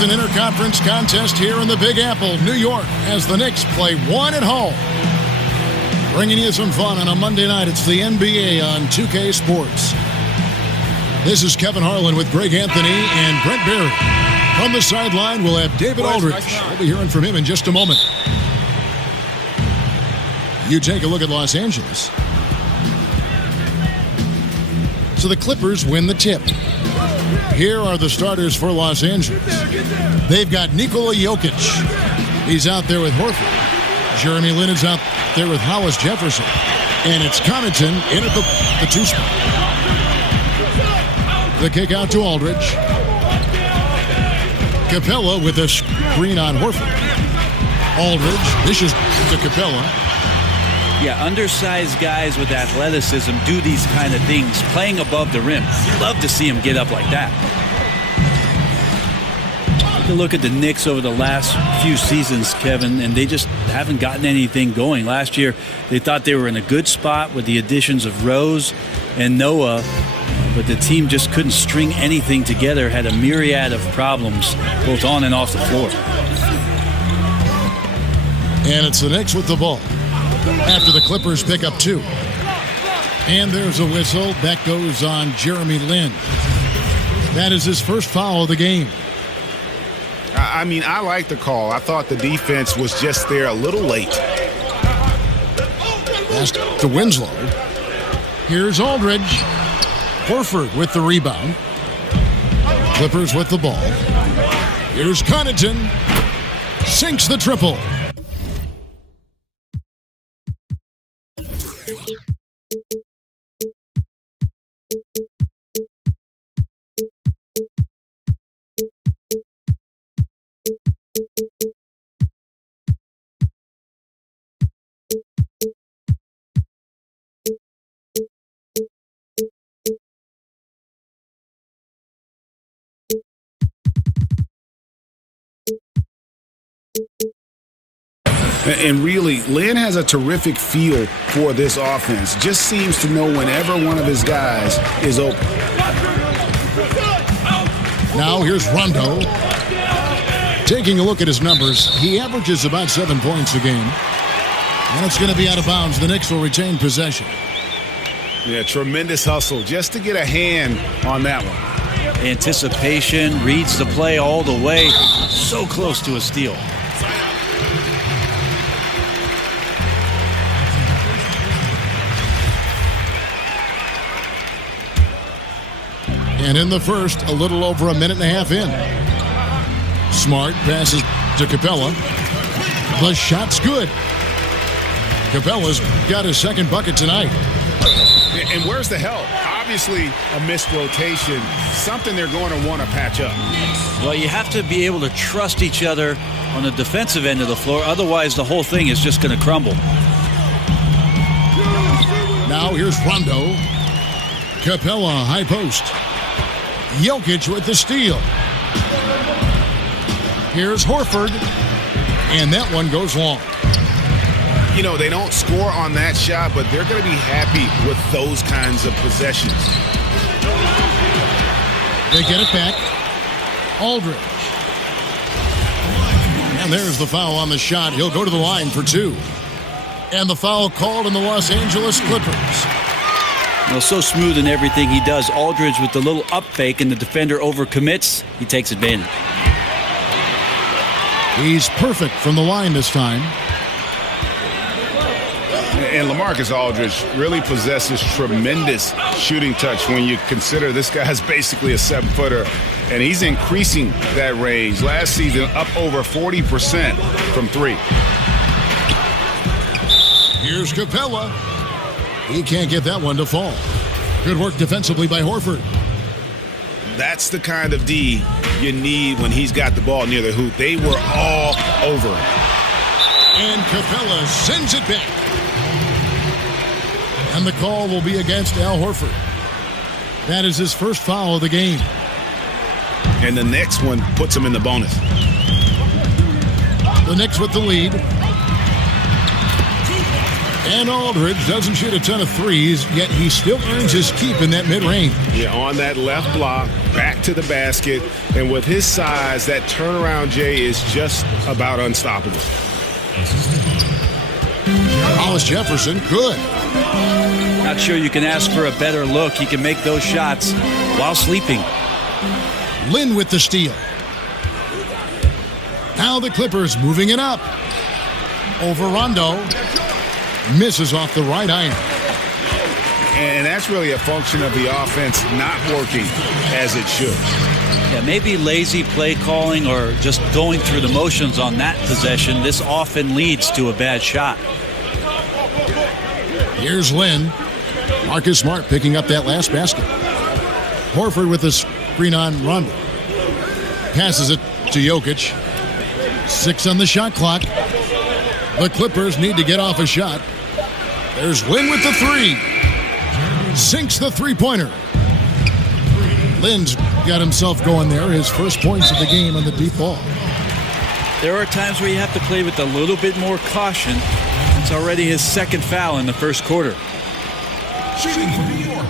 It's an interconference contest here in the Big Apple, New York, as the Knicks play one at home. Bringing you some fun on a Monday night. It's the NBA on 2K Sports. This is Kevin Harlan with Greg Anthony and Brent Berry. On the sideline, we'll have David Aldridge. We'll be hearing from him in just a moment. You take a look at Los Angeles. So the Clippers win the tip. Here are the starters for Los Angeles. They've got Nikola Jokic. He's out there with Horford. Jeremy Lin is out there with Hollis Jefferson. And it's Connaughton in at the two spot. The kick out to Aldridge. Capella with a screen on Horford. Aldridge dishes to Capella. Yeah, undersized guys with athleticism do these kind of things, playing above the rim. You love to see them get up like that. Take a look at the Knicks over the last few seasons, Kevin, and they just haven't gotten anything going. Last year, they thought they were in a good spot with the additions of Rose and Noah, but the team just couldn't string anything together, had a myriad of problems, both on and off the floor. And it's the Knicks with the ball after the Clippers pick up two. And there's a whistle. That goes on Jeremy Lin. That is his first foul of the game. I mean, I like the call. I thought the defense was just there a little late. Pass to Winslow. Here's Aldridge. Horford with the rebound. Clippers with the ball. Here's Connaughton. Sinks the triple. And really, Lin has a terrific feel for this offense. Just seems to know whenever one of his guys is open. Now here's Rondo. Taking a look at his numbers, he averages about 7 points a game. And it's going to be out of bounds. The Knicks will retain possession. Yeah, tremendous hustle just to get a hand on that one. Anticipation, reads the play all the way. So close to a steal. And in the first, a little over a minute and a half in. Smart passes to Capella. The shot's good. Capella's got his second bucket tonight. And where's the help? Obviously a missed rotation, something they're going to want to patch up. Well, you have to be able to trust each other on the defensive end of the floor. Otherwise, the whole thing is just going to crumble. Now here's Rondo. Capella, high post. Jokic with the steal. Here's Horford. And that one goes long. You know, they don't score on that shot, but they're going to be happy with those kinds of possessions. They get it back. Aldridge. And there's the foul on the shot. He'll go to the line for two. And the foul called on the Los Angeles Clippers. Well, so smooth in everything he does. Aldridge with the little up fake and the defender overcommits. He takes advantage. He's perfect from the line this time. And LaMarcus Aldridge really possesses tremendous shooting touch when you consider this guy's basically a 7-footer. And he's increasing that range. Last season, up over 40% from three. Here's Capella. He can't get that one to fall. Good work defensively by Horford. That's the kind of D you need when he's got the ball near the hoop. They were all over him. And Capella sends it back. And the call will be against Al Horford. That is his first foul of the game. And the next one puts him in the bonus. The Knicks with the lead. And Aldridge doesn't shoot a ton of threes, yet he still earns his keep in that mid-range. Yeah, on that left block, back to the basket. And with his size, that turnaround, Jay, is just about unstoppable. Hollis Jefferson, good. Not sure you can ask for a better look. He can make those shots while sleeping. Lynn with the steal. Now the Clippers moving it up. Over Rondo. Misses off the right iron. And that's really a function of the offense not working as it should. Yeah, maybe lazy play calling or just going through the motions on that possession. This often leads to a bad shot. Here's Lynn. Marcus Smart picking up that last basket. Horford with the screen on Rondo. Passes it to Jokic. 6 on the shot clock. The Clippers need to get off a shot. There's Lynn with the three. Sinks the three-pointer. Lynn's got himself going there. His first points of the game on the deep ball. There are times where you have to play with a little bit more caution. It's already his second foul in the first quarter. Shooting for New York.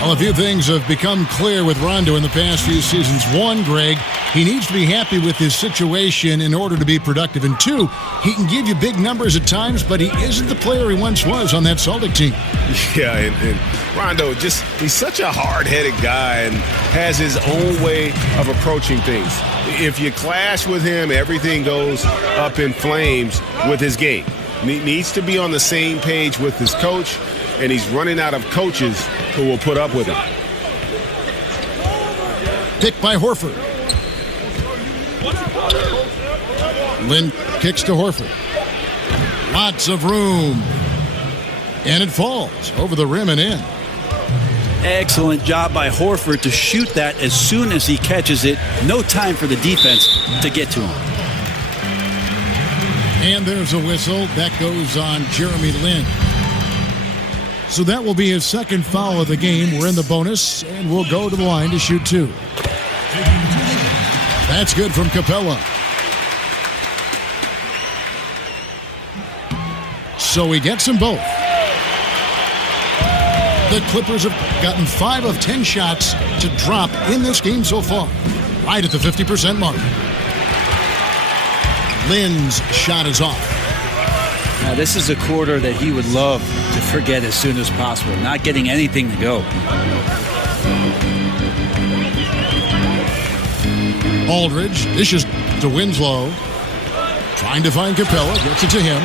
Well, a few things have become clear with Rondo in the past few seasons. One, Greg, he needs to be happy with his situation in order to be productive. And two, he can give you big numbers at times, but he isn't the player he once was on that Celtic team. Yeah, and Rondo, he's such a hard-headed guy and has his own way of approaching things. If you clash with him, everything goes up in flames with his game. Needs to be on the same page with his coach, and he's running out of coaches who will put up with him. Picked by Horford. Lynn kicks to Horford. Lots of room. And it falls over the rim and in. Excellent job by Horford to shoot that as soon as he catches it. No time for the defense to get to him. And there's a whistle. That goes on Jeremy Lin. So that will be his second foul of the game. We're in the bonus, and we'll go to the line to shoot two. That's good from Capella. So he gets them both. The Clippers have gotten 5 of 10 shots to drop in this game so far. Right at the 50% mark. Lynn's shot is off. Now, this is a quarter that he would love to forget as soon as possible. Not getting anything to go. Aldridge dishes to Winslow. Trying to find Capella. Gets it to him.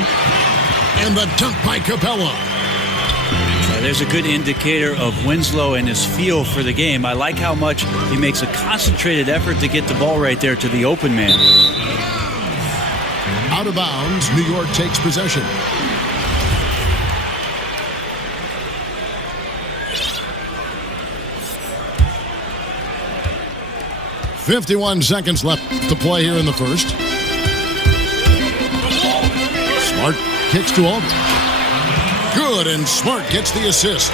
And the dunk by Capella. There's a good indicator of Winslow and his feel for the game. I like how much he makes a concentrated effort to get the ball right there to the open man. Out of bounds, New York takes possession. .51 seconds left to play here in the first. Smart kicks to Aldridge. Good, and Smart gets the assist.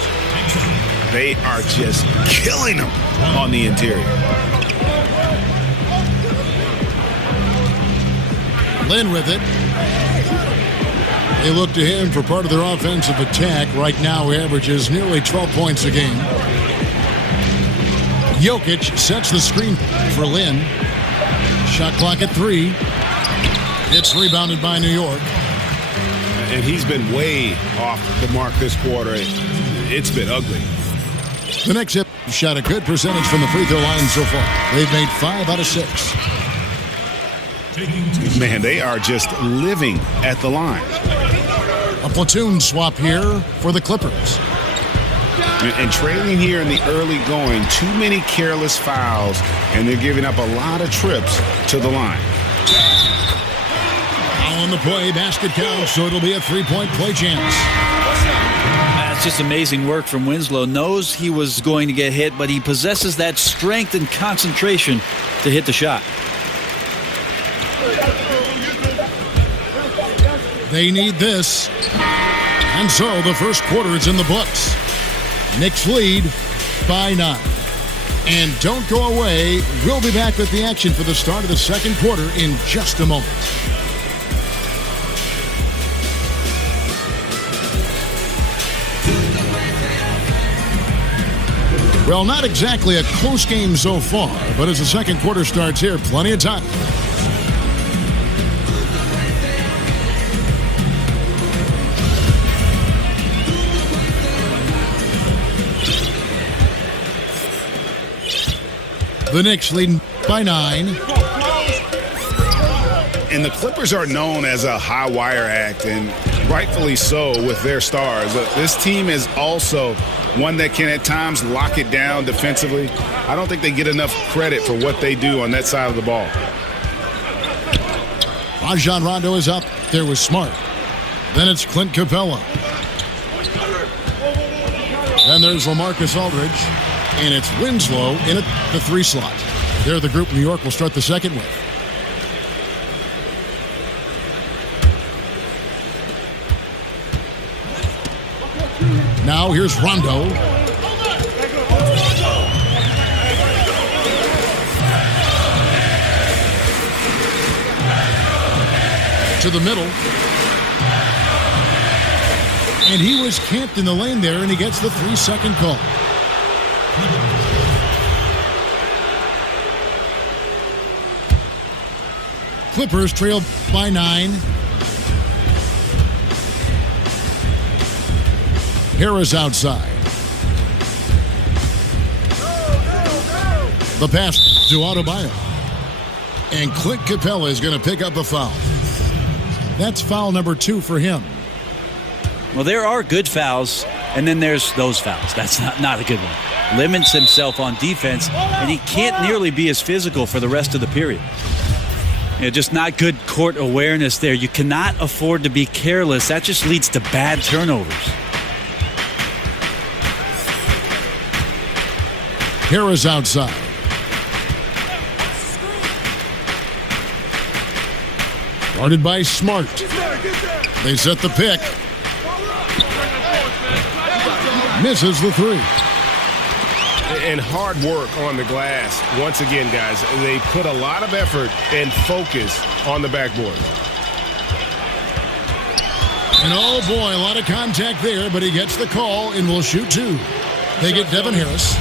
They are just killing him on the interior. Lynn with it. They look to him for part of their offensive attack. Right now, he averages nearly 12 points a game. Jokic sets the screen for Lynn. Shot clock at 3. It's rebounded by New York. And he's been way off the mark this quarter. It's been ugly. The Knicks have shot a good percentage from the free throw line so far. They've made 5 out of 6. Man, they are just living at the line. A platoon swap here for the Clippers. And trailing here in the early going, too many careless fouls, and they're giving up a lot of trips to the line. On the play, basket counts, so it'll be a 3-point play chance. That's just amazing work from Winslow. Knows he was going to get hit, but he possesses that strength and concentration to hit the shot. They need this. And so the first quarter is in the books. Knicks lead by 9. And don't go away. We'll be back with the action for the start of the second quarter in just a moment. Well, not exactly a close game so far, but as the second quarter starts here, plenty of time. The Knicks leading by 9. And the Clippers are known as a high wire act, and rightfully so with their stars. This team is also one that can at times lock it down defensively. I don't think they get enough credit for what they do on that side of the ball. Rajon Rondo is up. There was Smart. Then it's Clint Capella. Then there's LaMarcus Aldridge. And it's Winslow in at the 3 slot. They're the group New York will start the second with. Now here's Rondo. To the middle. And he was camped in the lane there, and he gets the 3-second call. Clippers trail by 9. Harris outside. The pass to Adebayo. And Clint Capella is going to pick up a foul. That's foul number 2 for him. Well, there are good fouls, and then there's those fouls. That's not a good one. Limits himself on defense, and he can't nearly be as physical for the rest of the period. Just not good court awareness there. You cannot afford to be careless. That just leads to bad turnovers. Harris outside. Guarded by Smart. They set the pick. Misses the 3. And hard work on the glass. Once again, guys, they put a lot of effort and focus on the backboard. And oh boy, a lot of contact there, but he gets the call and will shoot 2. They get Devin Harris.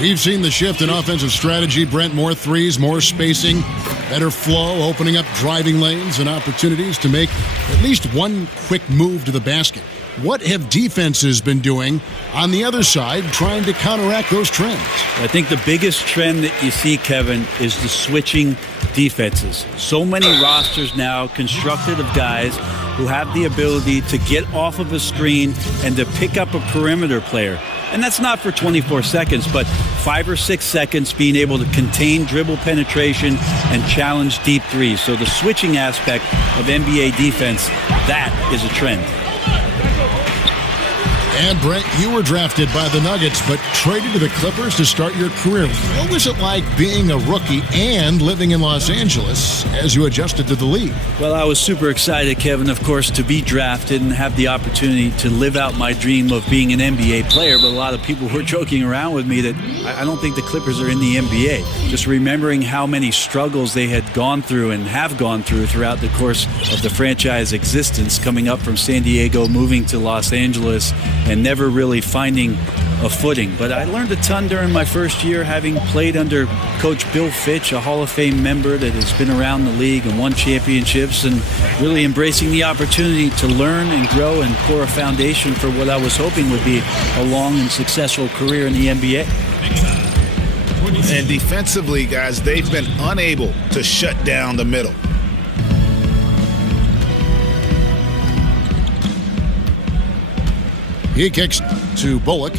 We've seen the shift in offensive strategy, Brent. More threes, more spacing, better flow, opening up driving lanes and opportunities to make at least one quick move to the basket. What have defenses been doing on the other side trying to counteract those trends? I think the biggest trend that you see, Kevin, is the switching defenses. So many rosters now constructed of guys who have the ability to get off of a screen and to pick up a perimeter player. And that's not for 24 seconds, but 5 or 6 seconds being able to contain dribble penetration and challenge deep threes. So the switching aspect of NBA defense, that is a trend. And Brent, you were drafted by the Nuggets, but traded to the Clippers to start your career. What was it like being a rookie and living in Los Angeles as you adjusted to the league? Well, I was super excited, Kevin, of course, to be drafted and have the opportunity to live out my dream of being an NBA player. But a lot of people were joking around with me that I don't think the Clippers are in the NBA. Just remembering how many struggles they had gone through and have gone through throughout the course of the franchise existence, coming up from San Diego, moving to Los Angeles, and never really finding a footing. But I learned a ton during my first year, having played under Coach Bill Fitch, a Hall of Fame member that has been around the league and won championships, and really embracing the opportunity to learn and grow and pour a foundation for what I was hoping would be a long and successful career in the NBA. And defensively, guys, they've been unable to shut down the middle. He kicks to Bullock.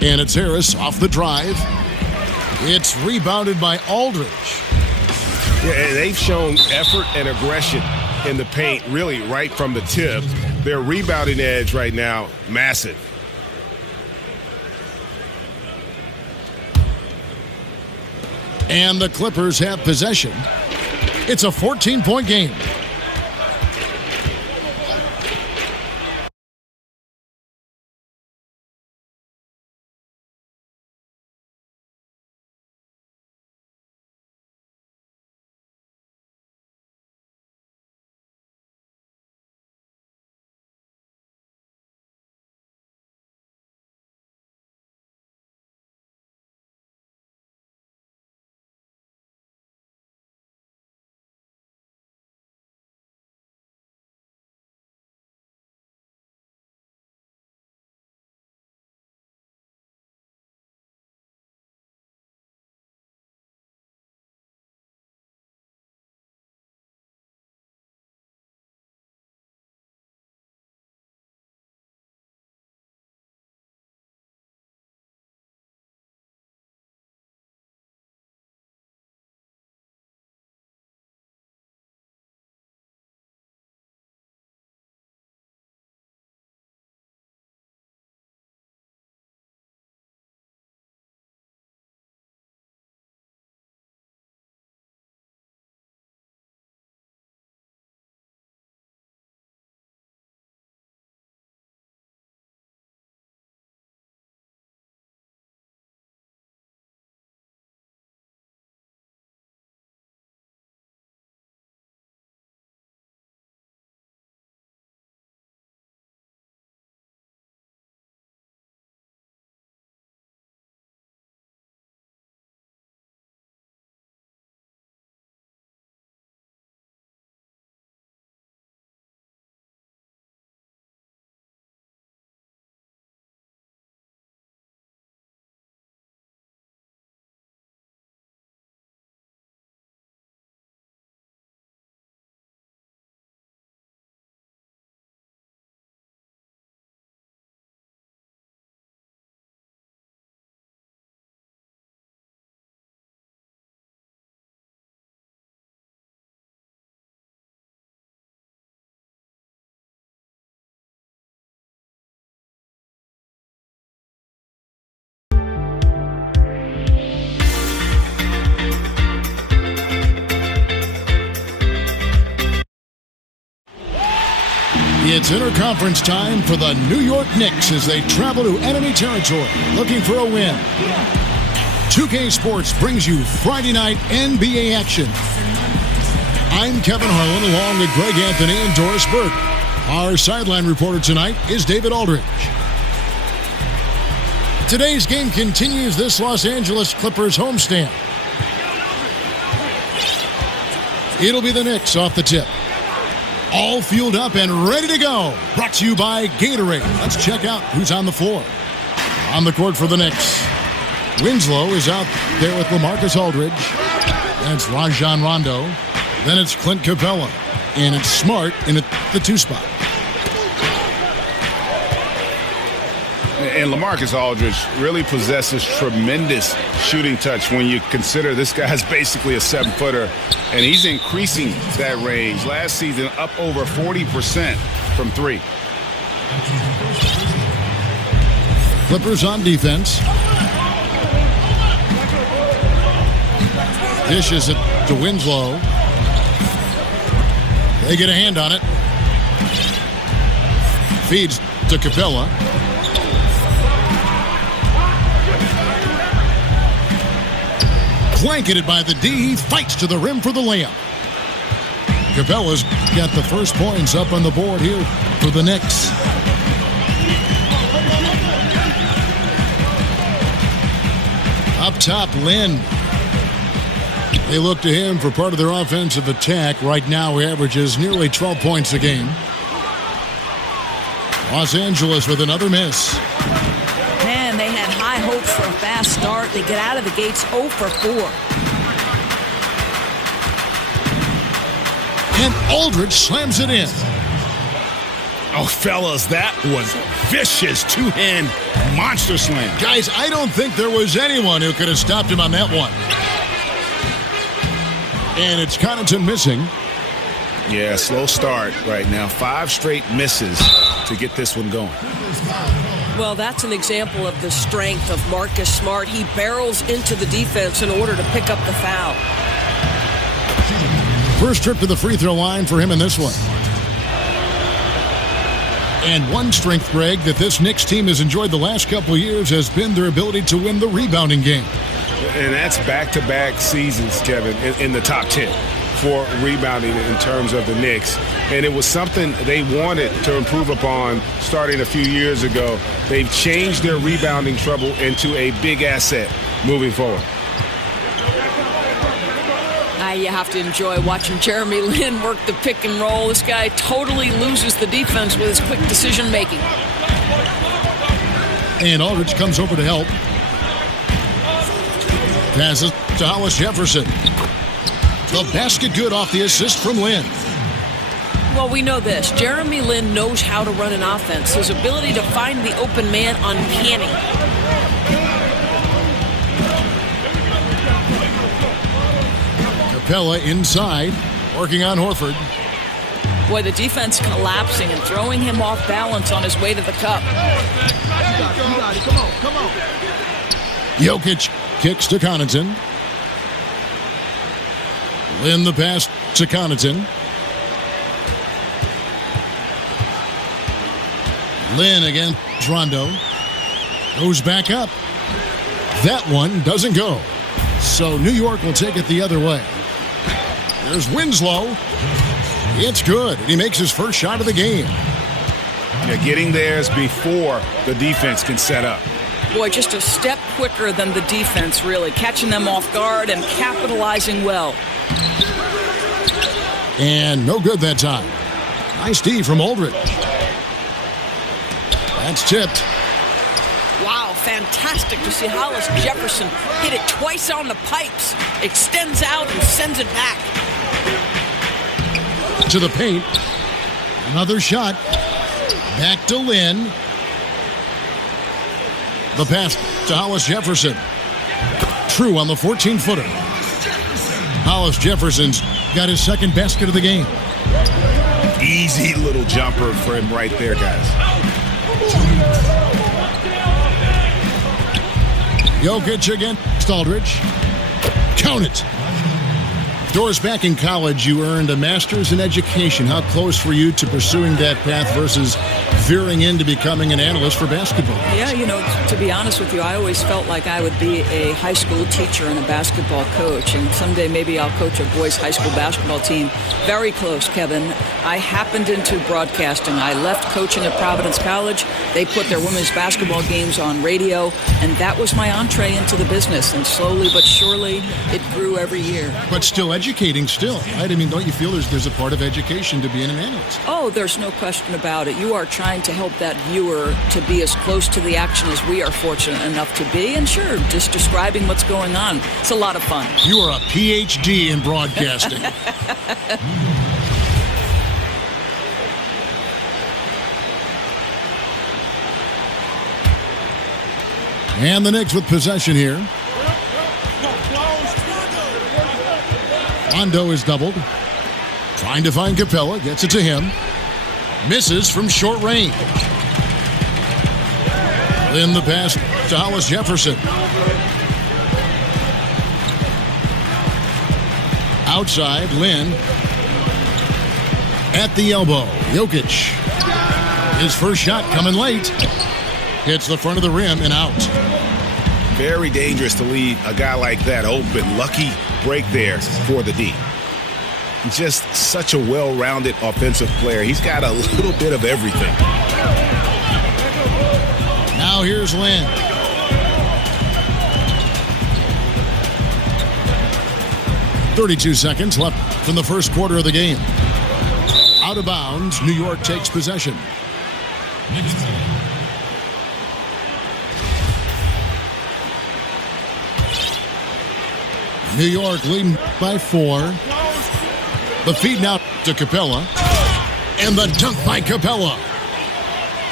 And it's Harris off the drive. It's rebounded by Aldridge. Yeah, they've shown effort and aggression in the paint, really right from the tip. Their rebounding edge right now, massive. And the Clippers have possession. It's a 14-point game. It's interconference time for the New York Knicks as they travel to enemy territory looking for a win. 2K Sports brings you Friday night NBA action. I'm Kevin Harlan along with Greg Anthony and Doris Burke. Our sideline reporter tonight is David Aldridge. Today's game continues this Los Angeles Clippers homestand. It'll be the Knicks off the tip. All fueled up and ready to go. Brought to you by Gatorade. Let's check out who's on the floor. On the court for the Knicks, Winslow is out there with LaMarcus Aldridge. Then it's Rajon Rondo. Then it's Clint Capella. And it's Smart in the 2 spot. And LaMarcus Aldridge really possesses tremendous shooting touch when you consider this guy's basically a 7-footer, and he's increasing that range. Last season, up over 40% from 3. Clippers on defense. Dishes it to Winslow. They get a hand on it. Feeds to Capella. Blanketed by the D. He fights to the rim for the layup. Capella's got the first points up on the board here for the Knicks. Up top, Lynn. They look to him for part of their offensive attack. Right now, he averages nearly 12 points a game. Los Angeles with another miss. Man, they had high hopes for a fast start. They get out of the gates 0 for 4. And Aldridge slams it in. Oh, fellas, that was vicious 2-hand monster slam. Guys, I don't think there was anyone who could have stopped him on that one. And it's Connaughton missing. Yeah, slow start right now. 5 straight misses to get this one going. Well, that's an example of the strength of Marcus Smart. He barrels into the defense in order to pick up the foul. First trip to the free throw line for him in this one. And one strength, Greg, that this Knicks team has enjoyed the last couple of years has been their ability to win the rebounding game. And that's back-to-back seasons, Kevin, in the top 10 for rebounding in terms of the Knicks. And it was something they wanted to improve upon starting a few years ago. They've changed their rebounding trouble into a big asset moving forward. You have to enjoy watching Jeremy Lin work the pick and roll. This guy totally loses the defense with his quick decision making. And Aldridge comes over to help. Passes to Hollis Jefferson. The basket good off the assist from Lin. Well, we know this. Jeremy Lin knows how to run an offense. His ability to find the open man uncanny. Capella inside, working on Horford. Boy, the defense collapsing and throwing him off balance on his way to the cup. Come on. Jokic kicks to Connaughton. Lin the pass to Connaughton. Lin against Rondo. Goes back up. That one doesn't go. So New York will take it the other way. There's Winslow. It's good. And he makes his first shot of the game. Yeah, getting theirs before the defense can set up. Boy, just a step quicker than the defense, really. Catching them off guard and capitalizing well. And no good that time. Nice D from Aldridge. That's tipped. Wow, fantastic to see Hollis Jefferson hit it twice on the pipes. Extends out and sends it back. To the paint. Another shot. Back to Lin. The pass to Hollis Jefferson. True on the 14-footer. Hollis Jefferson's got his second basket of the game. Easy little jumper for him right there, guys. Jokic against Aldridge. Count it. Doris, back in college, you earned a master's in education. How close were you to pursuing that path versus veering into becoming an analyst for basketball? Yeah, to be honest with you, I always felt like I would be a high school teacher and a basketball coach, and someday maybe I'll coach a boys' high school basketball team. Very close, Kevin. I happened into broadcasting. I left coaching at Providence College. They put their women's basketball games on radio, and that was my entree into the business. And slowly but surely, it grew every year. But still educating still, right? I mean, don't you feel there's a part of education to being an analyst? Oh, there's no question about it. You are trying to help that viewer to be as close to the action as we are fortunate enough to be. And sure, just describing what's going on. It's a lot of fun. You are a PhD in broadcasting. And the Knicks with possession here. Rondo is doubled. Trying to find Capella. Gets it to him. Misses from short range. Then the pass to Hollis Jefferson. Outside, Lynn. At the elbow, Jokic. His first shot coming late. Hits the front of the rim and out. Very dangerous to leave a guy like that open. Lucky break there for the D. Just such a well-rounded offensive player. He's got a little bit of everything. Now here's Lynn. .32 seconds left from the first quarter of the game. Out of bounds, New York takes possession. New York leading by 4. The feed now to Capella. And the dunk by Capella.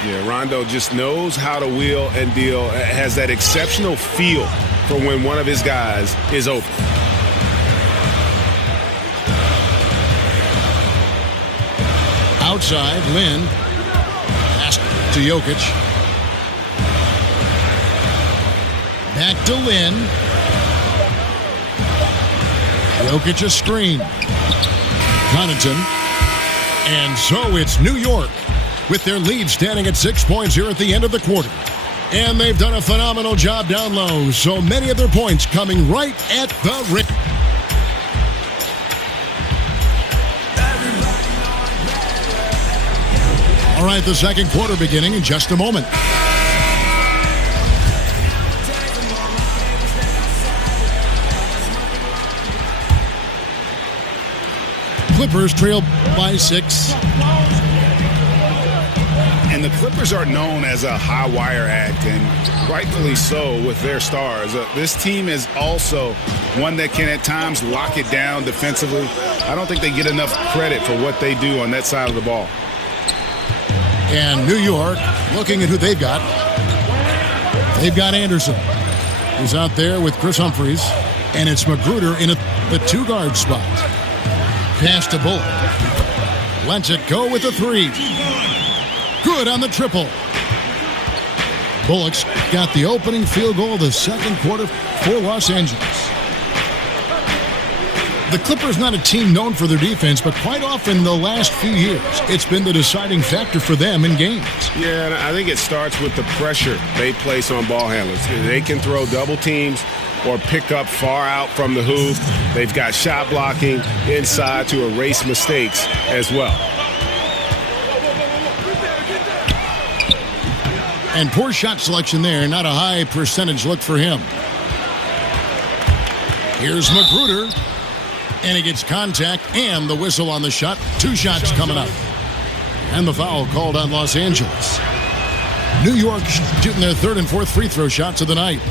Yeah, Rondo just knows how to wheel and deal. Has that exceptional feel for when one of his guys is open. Outside, Lynn. Pass to Jokic. Back to Lynn. Jokic a screen. Connaughton. And so it's New York with their lead standing at 6 points here at the end of the quarter. And they've done a phenomenal job down low. So many of their points coming right at the rim. All right, the second quarter beginning in just a moment. Clippers trail by 6. And the Clippers are known as a high-wire act, and rightfully so with their stars. This team is also one that can at times lock it down defensively. I don't think they get enough credit for what they do on that side of the ball. And New York, looking at who they've got. They've got Anderson, who's out there with Chris Humphries, and it's Magruder in the 2-guard spot. Pass to Bullock. Lets it go with the 3. Good on the triple. Bullock's got the opening field goal of the second quarter for Los Angeles. The Clippers not a team known for their defense, but quite often the last few years, it's been the deciding factor for them in games. Yeah, and I think it starts with the pressure they place on ball handlers. They can throw double teams or pick up far out from the hoop. They've got shot blocking inside to erase mistakes as well. And poor shot selection there. Not a high percentage look for him. Here's Magruder. And he gets contact and the whistle on the shot. 2 shots coming up. And the foul called on Los Angeles. New York shooting their 3rd and 4th free throw shots of the night.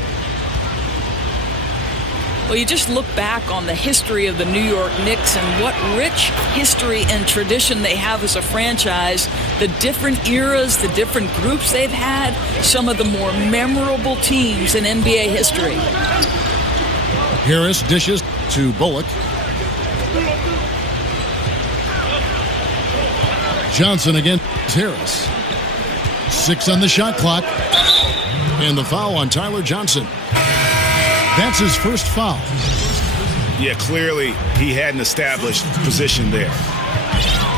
Well, you just look back on the history of the New York Knicks and what rich history and tradition they have as a franchise, the different eras, the different groups they've had, some of the more memorable teams in NBA history. Harris dishes to Bullock. Johnson against Harris. 6 on the shot clock. And the foul on Tyler Johnson. That's his first foul. Yeah, clearly he hadn't established position there.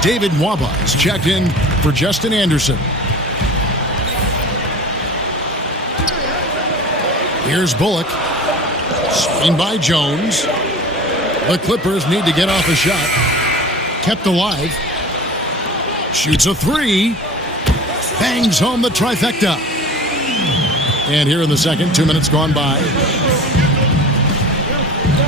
David Nwaba is checked in for Justin Anderson. Here's Bullock. Screen by Jones. The Clippers need to get off a shot. Kept alive. Shoots a three. Bangs home the trifecta. And here in the second, 2 minutes gone by.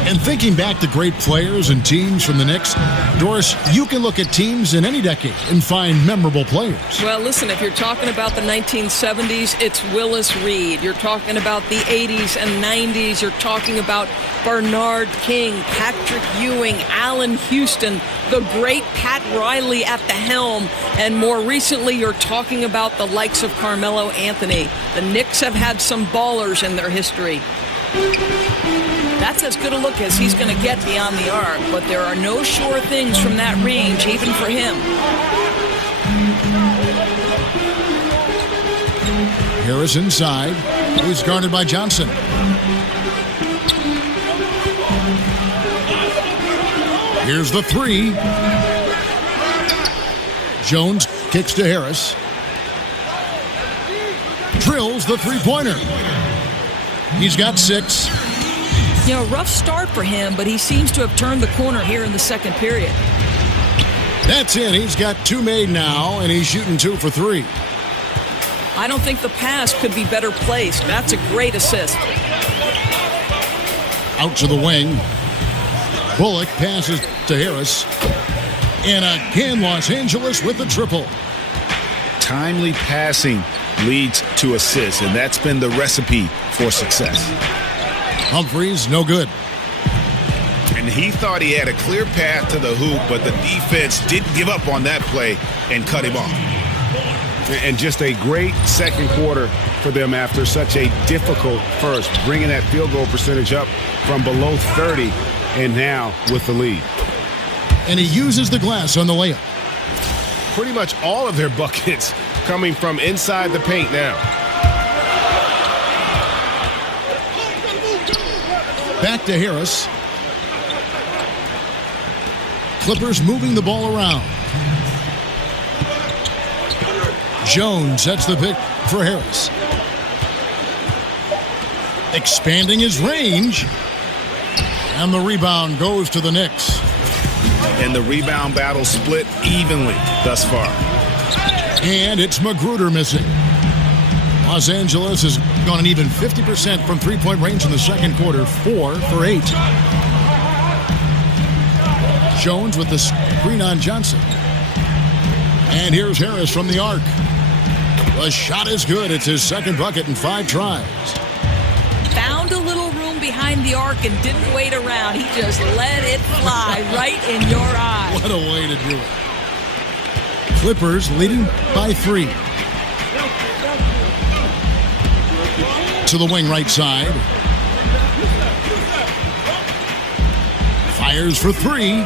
And thinking back to great players and teams from the Knicks, Doris, you can look at teams in any decade and find memorable players. Well, listen, if you're talking about the 1970s, it's Willis Reed. You're talking about the 80s and 90s. You're talking about Bernard King, Patrick Ewing, Allen Houston, the great Pat Riley at the helm. And more recently, you're talking about the likes of Carmelo Anthony. The Knicks have had some ballers in their history. That's as good a look as he's going to get beyond the arc, but there are no sure things from that range, even for him. Harris inside. He's guarded by Johnson. Here's the three. Jones kicks to Harris. Drills the three-pointer. He's got 6. You know, rough start for him, but he seems to have turned the corner here in the second period. That's it. He's got 2 made now, and he's shooting 2 for 3. I don't think the pass could be better placed. That's a great assist. Out to the wing. Bullock passes to Harris. And again, Los Angeles with the triple. Timely passing leads to assists, and that's been the recipe for success. Humphries, no good. And he thought he had a clear path to the hoop, but the defense didn't give up on that play and cut him off. And just a great second quarter for them after such a difficult first, bringing that field goal percentage up from below 30 and now with the lead. And he uses the glass on the layup. Pretty much all of their buckets coming from inside the paint now. Back to Harris. Clippers moving the ball around. Jones sets the pick for Harris. Expanding his range. And the rebound goes to the Knicks. And the rebound battle split evenly thus far. And it's Magruder missing. Los Angeles has gone an even 50% from three-point range in the second quarter, 4 for 8. Jones with the screen on Johnson. And here's Harris from the arc. The shot is good. It's his second bucket in 5 tries. Found a little room behind the arc and didn't wait around. He just let it fly right in your eye. What a way to do it. Clippers leading by 3. To the wing right side. Fires for 3.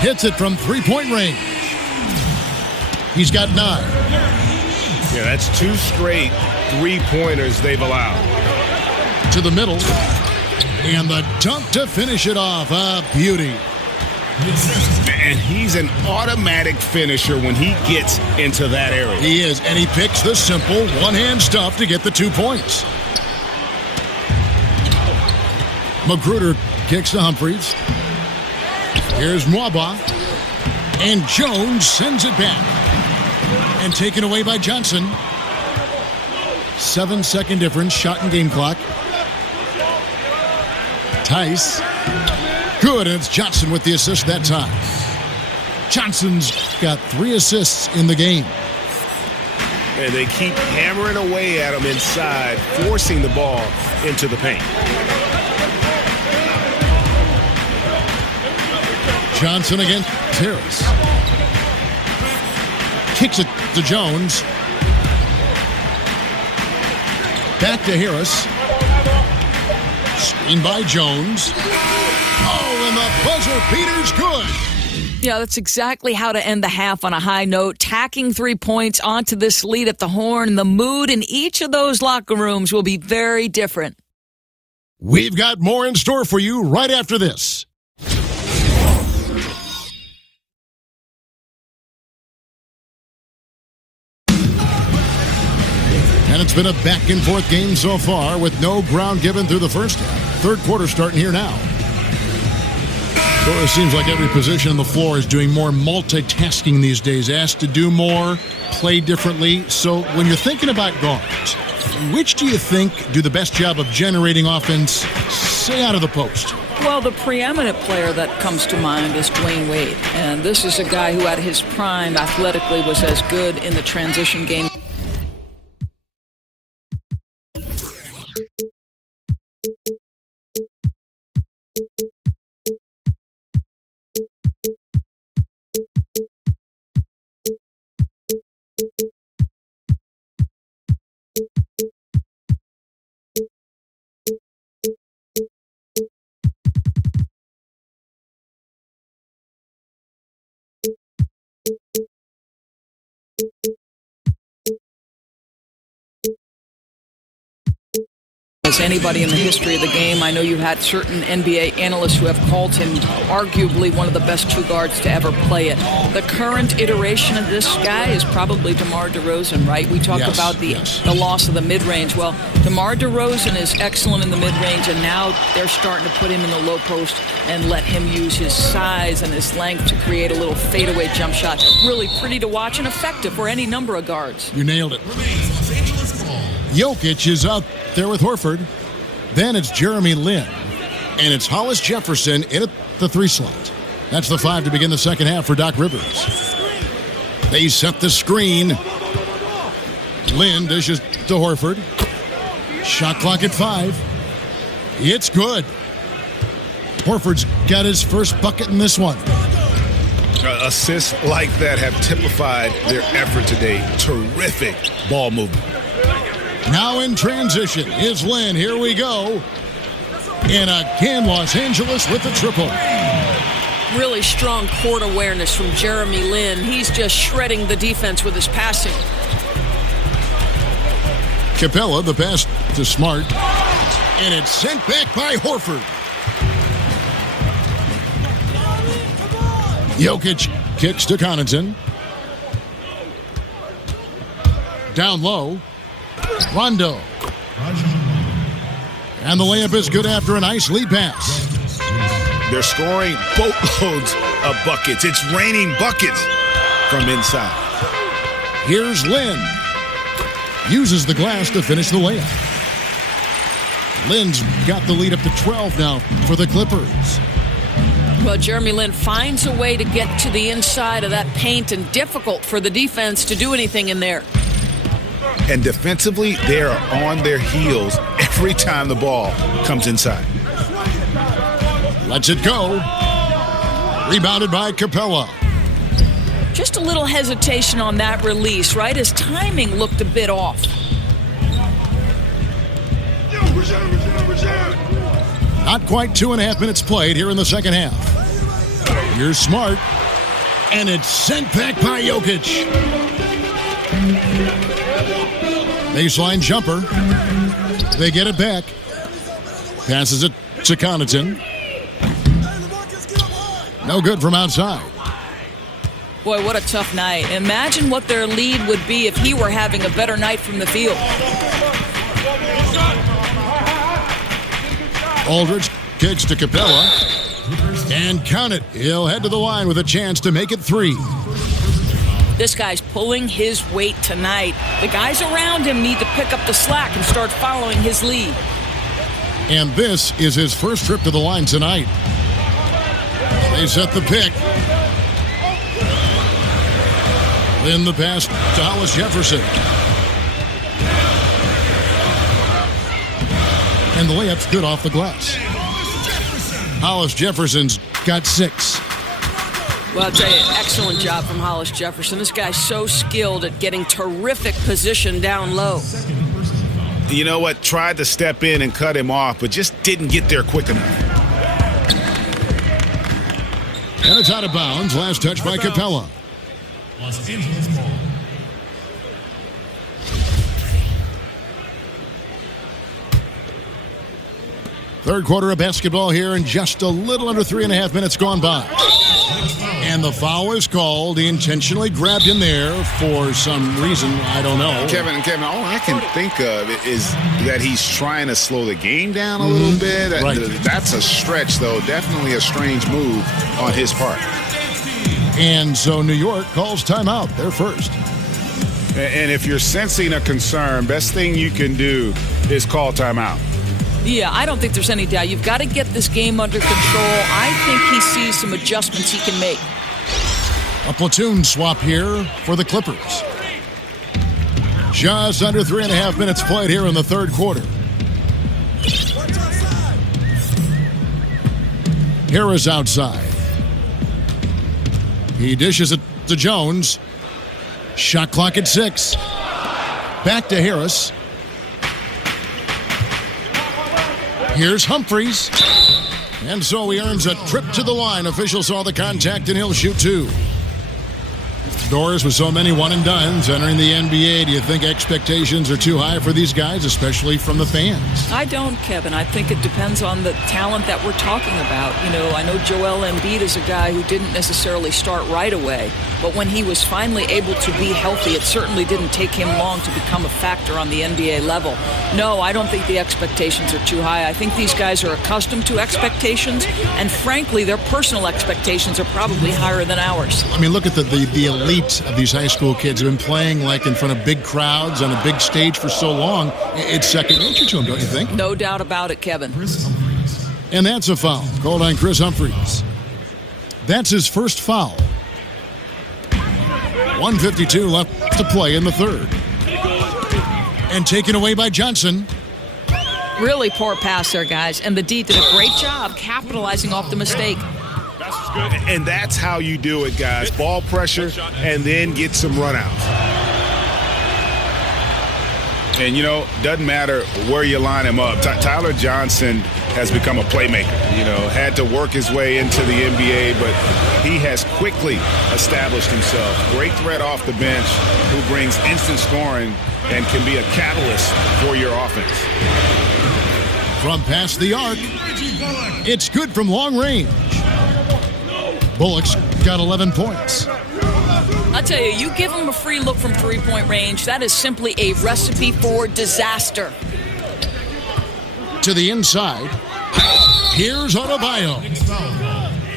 Hits it from three-point range. He's got 9. Yeah, that's 2 straight three-pointers they've allowed. To the middle. And the dunk to finish it off. A beauty. And he's an automatic finisher when he gets into that area. He is, and he picks the simple one-hand stuff to get the 2 points. Magruder kicks to Humphries. Here's Nwaba. And Jones sends it back. And taken away by Johnson. 7-second difference, shot and game clock. Tice. Good, and it's Johnson with the assist that time. Johnson's got 3 assists in the game. And they keep hammering away at him inside, forcing the ball into the paint. Johnson against Harris. Kicks it to Jones. Back to Harris. Screen by Jones. Oh, and the buzzer beater's good. Yeah, that's exactly how to end the half on a high note. Tacking 3 points onto this lead at the horn. The mood in each of those locker rooms will be very different. We've got more in store for you right after this. And it's been a back-and-forth game so far with no ground given through the first half. Third quarter starting here now. So it seems like every position on the floor is doing more multitasking these days, asked to do more, play differently. So when you're thinking about guards, which do you think do the best job of generating offense, say, out of the post? Well, the preeminent player that comes to mind is Dwayne Wade. And this is a guy who at his prime athletically was as good in the transition game. As anybody in the history of the game, I know you had certain NBA analysts who have called him arguably one of the best two guards to ever play it. The current iteration of this guy is probably DeMar DeRozan, right? We talked about the loss of the mid-range. Well, DeMar DeRozan is excellent in the mid-range, and now they're starting to put him in the low post and let him use his size and his length to create a little fadeaway jump shot. Really pretty to watch and effective for any number of guards. You nailed it. Jokic is out there with Horford. Then it's Jeremy Lin. And it's Hollis Jefferson in at the 3 slot. That's the 5 to begin the second half for Doc Rivers. They set the screen. Lin dishes to Horford. Shot clock at 5. It's good. Horford's got his first bucket in this one. Assists like that have typified their effort today. Terrific ball movement. Now in transition is Lin. Here we go. And again, Los Angeles with the triple. Really strong court awareness from Jeremy Lin. He's just shredding the defense with his passing. Capella, the pass to Smart. And it's sent back by Horford. Jokic kicks to Connaughton. Down low. Rondo. And the layup is good after a nice lead pass. They're scoring boatloads of buckets. It's raining buckets from inside. Here's Lin. Uses the glass to finish the layup. Lin's got the lead up to 12 now for the Clippers. Well, Jeremy Lin finds a way to get to the inside of that paint, and difficult for the defense to do anything in there. And defensively, they are on their heels every time the ball comes inside. Lets it go. Rebounded by Capella. Just a little hesitation on that release, right? His timing looked a bit off. Not quite 2.5 minutes played here in the second half. Here's Smart. And it's sent back by Jokic. Baseline jumper. They get it back. Passes it to Connaughton. No good from outside. Boy, what a tough night. Imagine what their lead would be if he were having a better night from the field. Aldridge kicks to Capella. And count it. He'll head to the line with a chance to make it 3. This guy's pulling his weight tonight. The guys around him need to pick up the slack and start following his lead. And this is his first trip to the line tonight. They set the pick. Then the pass to Hollis Jefferson. And the layup's good off the glass. Hollis Jefferson's got 6. Well, I'll tell you, excellent job from Hollis Jefferson. This guy's so skilled at getting terrific position down low. You know what? Tried to step in and cut him off, but just didn't get there quick enough. And it's out of bounds. Last touch by Capella. Los Angeles ball. Third quarter of basketball here, and just a little under 3.5 minutes gone by. And the foul is called. He intentionally grabbed him there for some reason. I don't know. Kevin, all I can think of is that he's trying to slow the game down a little bit. Right. That's a stretch, though. Definitely a strange move on his part. And so New York calls timeout. They're first. And if you're sensing a concern, best thing you can do is call timeout. Yeah, I don't think there's any doubt. You've got to get this game under control. I think he sees some adjustments he can make. A platoon swap here for the Clippers. Just under 3.5 minutes played here in the third quarter. Harris outside. He dishes it to Jones. Shot clock at 6. Back to Harris. Here's Humphries. And so he earns a trip to the line. Officials saw the contact, and he'll shoot 2. Doors with so many one-and-dones entering the NBA. Do you think expectations are too high for these guys, especially from the fans? I don't, Kevin. I think it depends on the talent that we're talking about. You know, I know Joel Embiid is a guy who didn't necessarily start right away, but when he was finally able to be healthy, it certainly didn't take him long to become a factor on the NBA level. No, I don't think the expectations are too high. I think these guys are accustomed to expectations, and frankly, their personal expectations are probably higher than ours. I mean, look at the elite of these high school kids who have been playing like in front of big crowds on a big stage for so long. It's second nature to them, don't you think? No doubt about it, Kevin. And that's a foul called on Chris Humphries. That's his first foul. 1:52 left to play in the third. And taken away by Johnson. Really poor pass there, guys. And the D did a great job capitalizing off the mistake. And that's how you do it, guys. Ball pressure and then get some runouts. And, you know, doesn't matter where you line him up. Tyler Johnson has become a playmaker. You know, had to work his way into the NBA, but he has quickly established himself. Great threat off the bench who brings instant scoring and can be a catalyst for your offense. From past the arc, it's good from long range. Bullock's got 11 points. I'll tell you, you give him a free look from three-point range, that is simply a recipe for disaster. To the inside, here's Adebayo.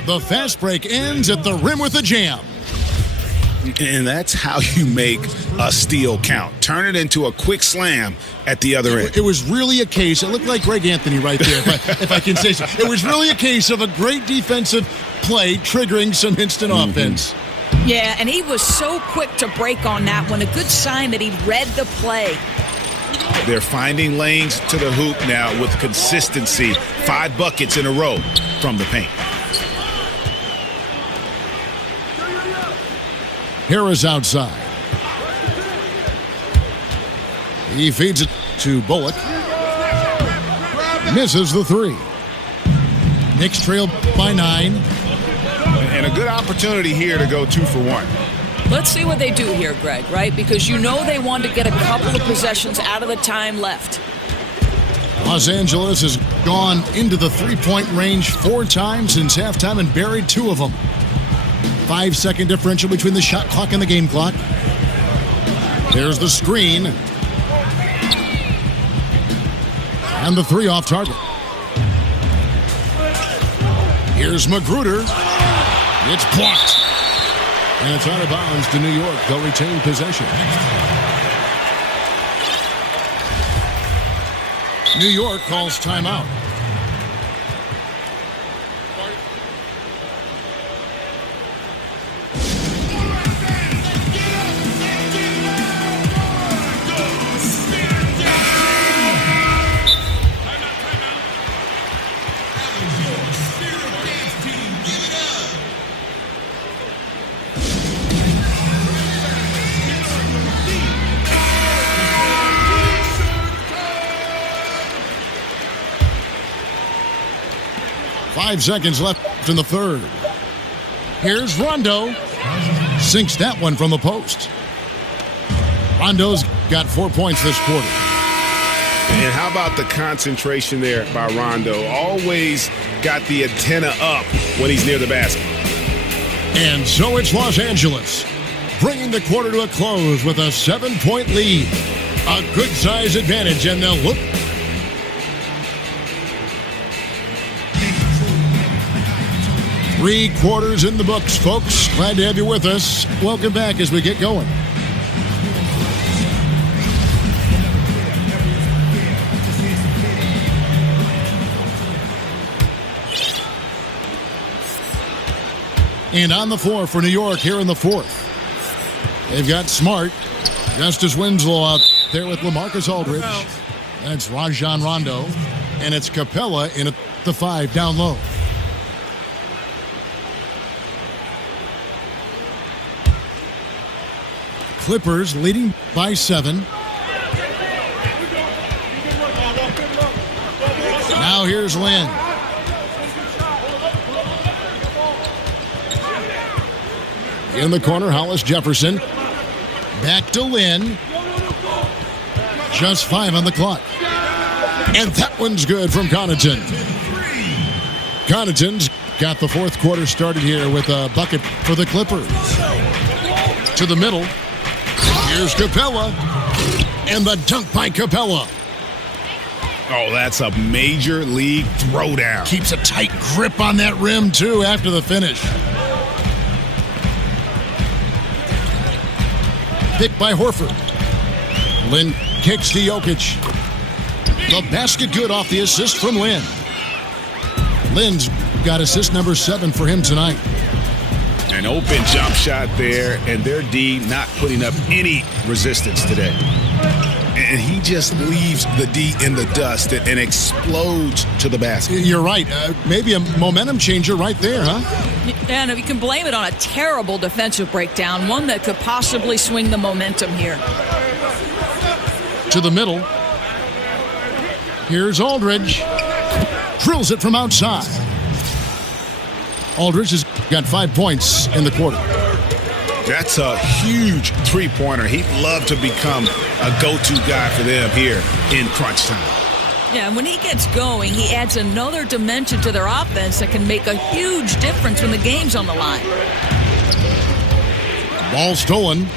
The fast break ends at the rim with a jam. And that's how you make a steal count. Turn it into a quick slam at the other end. It was really a case, it looked like Greg Anthony right there, if I can say so. It was really a case of a great defensive play triggering some instant offense. Yeah, and he was so quick to break on that one. A good sign that he read the play. They're finding lanes to the hoop now with consistency. 5 buckets in a row from the paint. Harris outside. He feeds it to Bullock. Misses the 3. Knicks trail by 9. And a good opportunity here to go 2 for 1. Let's see what they do here, Greg, right? Because you know they want to get a couple of possessions out of the time left. Los Angeles has gone into the three-point range 4 times since halftime and buried 2 of them. 5-second differential between the shot clock and the game clock. There's the screen. And the 3 off target. Here's Magruder. It's blocked. And it's out of bounds to New York. They'll retain possession. New York calls timeout. Five seconds left in the third. Here's Rondo. Sinks that one from the post. Rondo's got 4 points this quarter. And how about the concentration there by Rondo? Always got the antenna up when he's near the basket. And so it's Los Angeles, bringing the quarter to a close with a 7-point lead. A good size advantage, and they'll look. Three quarters in the books, folks. Glad to have you with us. Welcome back as we get going. And on the floor for New York here in the fourth. They've got Smart. Justice Winslow out there with LaMarcus Aldridge. That's Rajon Rondo. And it's Capella in at the 5 down low. Clippers leading by 7. Now here's Lynn. In the corner, Hollis Jefferson. Back to Lynn. Just 5 on the clock. And that one's good from Connaughton. Connaughton's got the fourth quarter started here with a bucket for the Clippers. To the middle. Here's Capella. And the dunk by Capella. Oh, that's a major league throwdown. Keeps a tight grip on that rim, too, after the finish. Picked by Horford. Lynn kicks to Jokic. The basket good off the assist from Lynn. Lynn's got assist number 7 for him tonight. An open jump shot there, and their D not putting up any resistance today. And he just leaves the D in the dust and explodes to the basket. You're right. Maybe a momentum changer right there, huh? And you can blame it on a terrible defensive breakdown, one that could possibly swing the momentum here. To the middle. Here's Aldridge. Drills it from outside. Aldridge has got 5 points in the quarter. That's a huge three-pointer. He'd love to become a go-to guy for them here in crunch time. Yeah, and when he gets going, he adds another dimension to their offense that can make a huge difference when the game's on the line. Ball stolen.